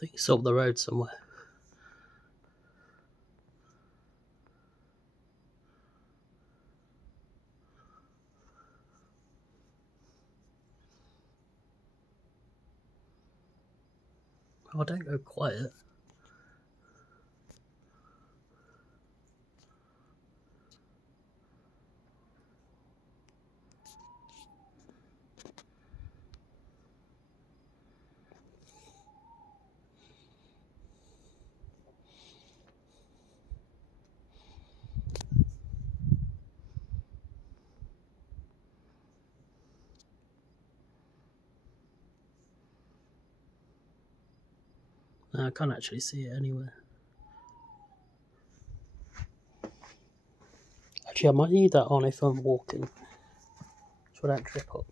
think it's up the road somewhere. Oh, don't go quiet. No, I can't actually see it anywhere. Actually, I might need that on if I'm walking, so I don't trip up.